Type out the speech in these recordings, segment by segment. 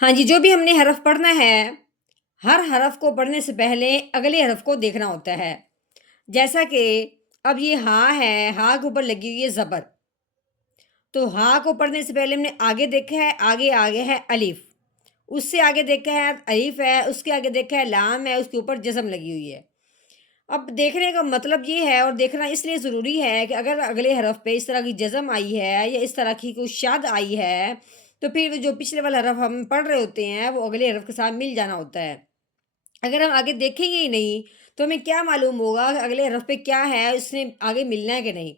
ہاں جی، جو بھی ہم نے حرف پڑھنا ہے، ہر حرف کو پڑھنے سے پہلے اگلے حرف کو دیکھنا ہوتا ہے۔ جیسا کہ اب یہ ہاں ہے، ہاں کے اوپر لگی ہوئی ہے زبر، تو ہاں کو پڑھنے سے پہلے ہم نے آگے دیکھا ہے، آگے ہے الف، اس سے آگے دیکھا ہے الف ہے، اس کے آگے دیکھا ہے لام ہے، اس کے اوپر جزم لگی ہوئی ہے۔ اب دیکھنے کا مطلب یہ ہے، اور دیکھنا اس لیے ضروری ہے کہ اگر اگلے حرف پہ اس طرح کی جزم آئی ہے یا اس طرح کی کوئی شد آئی ہے، تو پھر جو پچھلے والا حرف ہم پڑھ رہے ہوتے ہیں وہ اگلے حرف کے ساتھ مل جانا ہوتا ہے۔ اگر ہم آگے دیکھیں گے ہی نہیں تو ہمیں کیا معلوم ہوگا کہ اگلے حرف پہ کیا ہے، اس نے آگے ملنا ہے کہ نہیں۔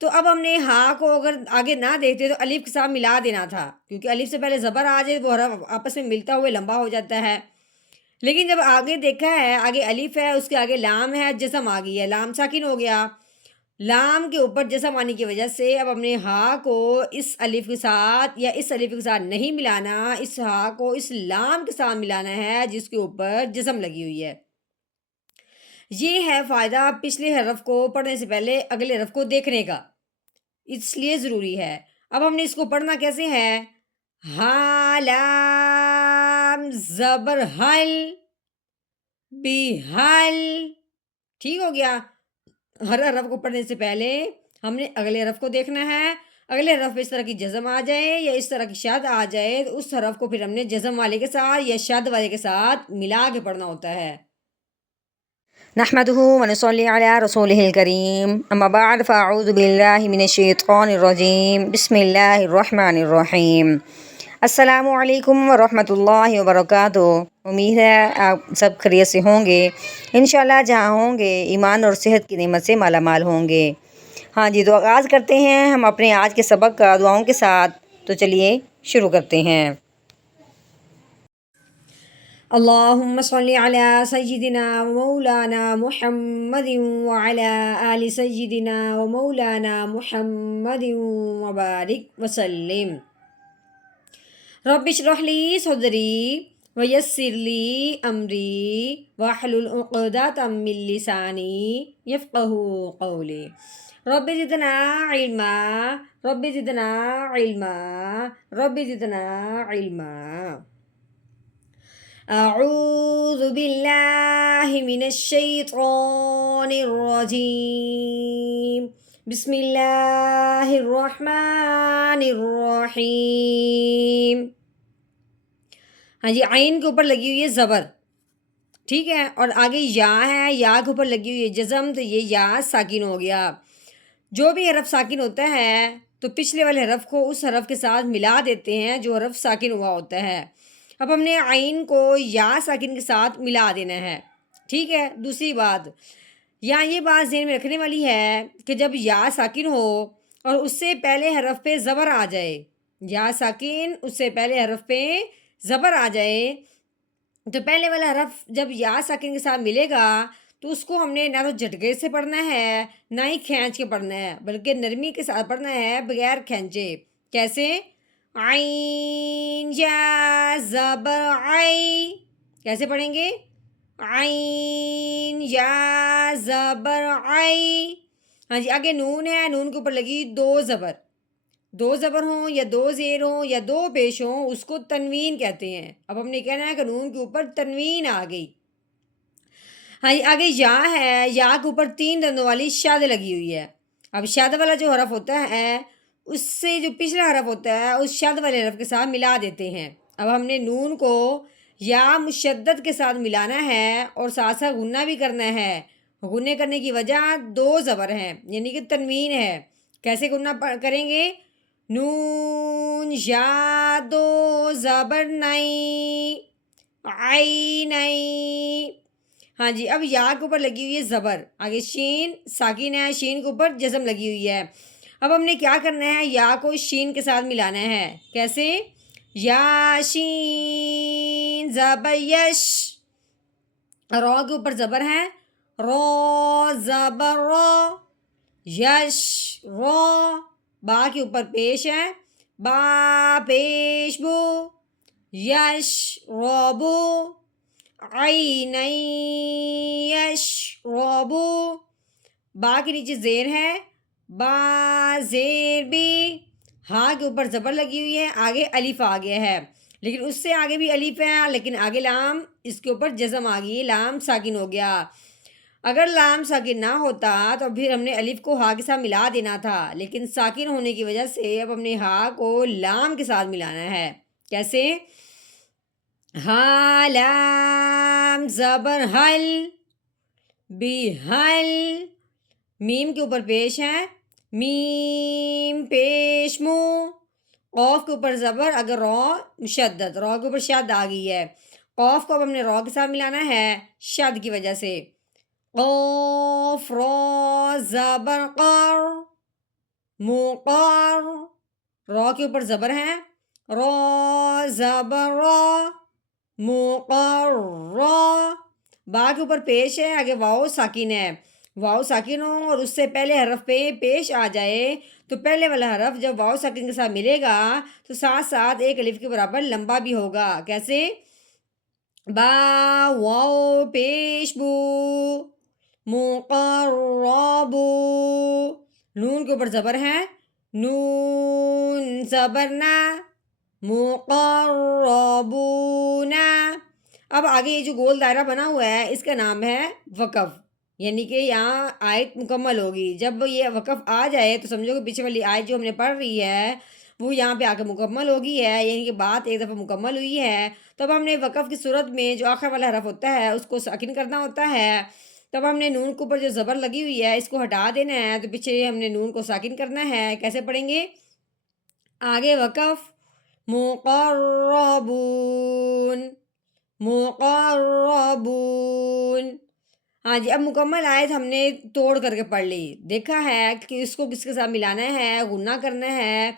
تو اب ہم نے ہاں کو اگر آگے نہ دیکھتے تو الف کے ساتھ ملا دینا تھا، کیونکہ الف سے پہلے زبر آ جائے وہ حرف آپس میں ملتا ہوئے لمبا ہو جاتا ہے۔ لیکن جب آگے دیکھا ہے، آگے الف ہے، اس کے آگے لام ہے، جزم آ گئی ہے، لام ساکن ہو گیا، لام کے اوپر جزم آنے کی وجہ سے اب ہم نے ہاں کو اس الف کے ساتھ یا اس الف کے ساتھ نہیں ملانا، اس ہاں کو اس لام کے ساتھ ملانا ہے جس کے اوپر جزم لگی ہوئی ہے۔ یہ ہے فائدہ پچھلے حرف کو پڑھنے سے پہلے اگلے حرف کو دیکھنے کا، اس لیے ضروری ہے۔ اب ہم نے اس کو پڑھنا کیسے ہے؟ ہا لام زبر حل، بحل، ٹھیک ہو گیا۔ ہر حرف کو پڑھنے سے پہلے ہم نے اگلے حرف کو دیکھنا ہے، اگلے حرف پہ اس طرح کی جزم آ جائے یا اس طرح کی شد آ جائے تو اس حرف کو پھر ہم نے جزم والے کے ساتھ یا شد والے کے ساتھ ملا کے پڑھنا ہوتا ہے۔ نحمده ونصلي على رسوله الكريم اما بعد فاعوذ بالله من الشیطان الرجیم بسم اللہ الرحمن الرحیم۔ السلام علیکم ورحمۃ اللہ وبرکاتہ۔ امید ہے آپ سب خیریت سے ہوں گے، انشاءاللہ جہاں ہوں گے ایمان اور صحت کی نعمت سے مالا مال ہوں گے۔ ہاں جی، تو آغاز کرتے ہیں ہم اپنے آج کے سبق کا دعاؤں کے ساتھ، تو چلیے شروع کرتے ہیں۔ اللہم صلی علی سیدنا و مولانا محمد وعلی آل سیدنا و مولانا محمد وبارک وسلم۔ رب اشرح لی صدری ویسر لی امری واحلل عقدۃ من لسانی یفقہوا قولی۔ رب زدنا علما، رب زدنا علما، رب زدنا علما۔ اعوذ باللہ من الشیطان الرجیم، بسم اللہ الرحمن الرحیم۔ ہاں جی، عین کے اوپر لگی ہوئی ہے زبر، ٹھیک ہے، اور آگے یا ہے، یا کے اوپر لگی ہوئی ہے جزم، تو یہ یا ساکن ہو گیا۔ جو بھی حرف ساکن ہوتا ہے تو پچھلے والے حرف کو اس حرف کے ساتھ ملا دیتے ہیں جو حرف ساکن ہوا ہوتا ہے۔ اب ہم نے عین کو یا ساکن کے ساتھ ملا دینا ہے، ٹھیک ہے۔ دوسری بات، یہاں یہ بات ذہن میں رکھنے والی ہے کہ جب یا ساکن ہو اور اس سے پہلے حرف پہ زبر آ جائے، یا ساکن اس سے پہلے حرف پہ زبر آ جائے، تو پہلے والا حرف جب یا ساکن کے ساتھ ملے گا تو اس کو ہم نے نہ تو جھٹکے سے پڑھنا ہے نہ ہی کھینچ کے پڑھنا ہے، بلکہ نرمی کے ساتھ پڑھنا ہے بغیر کھینچے۔ کیسے؟ عین یا زبر عی، کیسے پڑھیں گے؟ عین یا زبر عی۔ ہاں جی، آگے نون ہے، نون کے اوپر لگی دو زبر، دو زبر ہوں یا دو زیر ہوں یا دو پیش ہوں اس کو تنوین کہتے ہیں۔ اب ہم نے کہنا ہے کہ نون کے اوپر تنوین آ گئی۔ ہاں جی، آگے یا ہے، یا کے اوپر تین دندوں والی شاد لگی ہوئی ہے۔ اب شاد والا جو حرف ہوتا ہے اس سے جو پچھلا حرف ہوتا ہے اس شاد والے حرف کے ساتھ ملا دیتے ہیں۔ اب ہم نے نون کو یا مشدد کے ساتھ ملانا ہے اور ساتھ ساتھ غنہ بھی کرنا ہے۔ غنہ کرنے کی وجہ دو زبر ہیں، یعنی کہ تنوین ہے۔ کیسے غنہ کریں گے؟ نون یا دو زبر نئی، عئی نئی۔ ہاں جی، اب یا کے اوپر لگی ہوئی ہے زبر، آگے شین ساکن ہے، شین کے اوپر جزم لگی ہوئی ہے۔ اب ہم نے کیا کرنا ہے؟ یا کو شین کے ساتھ ملانا ہے۔ کیسے؟ یا شین زبر یش، رو کے اوپر زبر ہے، رو زبر رو، یش رو، با کے اوپر پیش ہے، با پیش بو، یش روبو، عین یش روبو، با کے نیچے زیر ہے، با زیر بی، ہاں کے اوپر زبر لگی ہوئی ہے، آگے الف آ گیا ہے۔ لیکن اس سے آگے بھی الف ہے، لیکن آگے لام، اس کے اوپر جزم آ گئی، لام ساکن ہو گیا۔ اگر لام ساکن نہ ہوتا تو پھر ہم نے الف کو ہا کے ساتھ ملا دینا تھا، لیکن ساکن ہونے کی وجہ سے اب ہم نے ہا کو لام کے ساتھ ملانا ہے۔ کیسے؟ ہا لام زبر حل، بحل، میم کے اوپر پیش ہے، میم پیش مو، قوف کے اوپر زبر، اگر رو مشدد، رو کے اوپر شد آ گئی ہے، قوف کو اب ہم نے رو کے ساتھ ملانا ہے شد کی وجہ سے۔ قوف رو زبر قر، مقر، رو کے اوپر زبر ہے، رو زبر رو، مقر رو، با کے اوپر پیش ہے، آگے واؤ ساکن ہے، واؤ ساکن ہو اور اس سے پہلے حرف پہ پیش آ جائے تو پہلے والا حرف جب واؤ ساکن کے ساتھ ملے گا تو ساتھ ساتھ ایک الف کے برابر لمبا بھی ہوگا۔ کیسے؟ با واؤ پیش بو، مقربو، نون کے اوپر زبر ہے، نون زبر نا، مقربونا۔ اب آگے یہ جو گول دائرہ بنا ہوا ہے اس کا نام ہے وقف، یعنی کہ یہاں آیت مکمل ہوگی۔ جب یہ وقف آ جائے تو سمجھو کہ پیچھے والی آیت جو ہم نے پڑھ رہی ہے وہ یہاں پہ آ کے مکمل ہوگی ہے، یعنی کہ بات ایک دفعہ مکمل ہوئی ہے۔ تب ہم نے وقف کی صورت میں جو آخر والا حرف ہوتا ہے اس کو ساکن کرنا ہوتا ہے، تب ہم نے نون کے اوپر جو زبر لگی ہوئی ہے اس کو ہٹا دینا ہے، تو پیچھے ہم نے نون کو ساکن کرنا ہے۔ کیسے پڑھیں گے؟ آگے وقف، مقربون، مقربون۔ ہاں جی، اب مکمل آیت ہم نے توڑ کر کے پڑھ لی، دیکھا ہے کہ اس کو کس کے ساتھ ملانا ہے، غنہ کرنا ہے،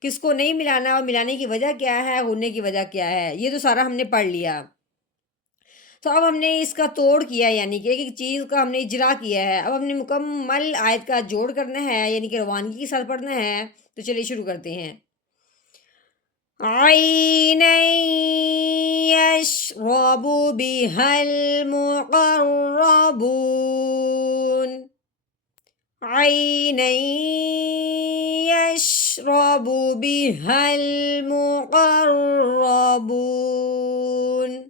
کس کو نہیں ملانا اور ملانے کی وجہ کیا ہے، غننے کی وجہ کیا ہے، یہ تو سارا ہم نے پڑھ لیا۔ تو اب ہم نے اس کا توڑ کیا، یعنی کہ ایک چیز کا ہم نے اجرا کیا ہے، اب ہم نے مکمل آیت کا جوڑ کرنا ہے، یعنی کہ روانگی کے ساتھ پڑھنا ہے۔ تو چلیے شروع کرتے ہیں۔ عینا یشرب بها المقربون، عینا یشرب بها المقربون۔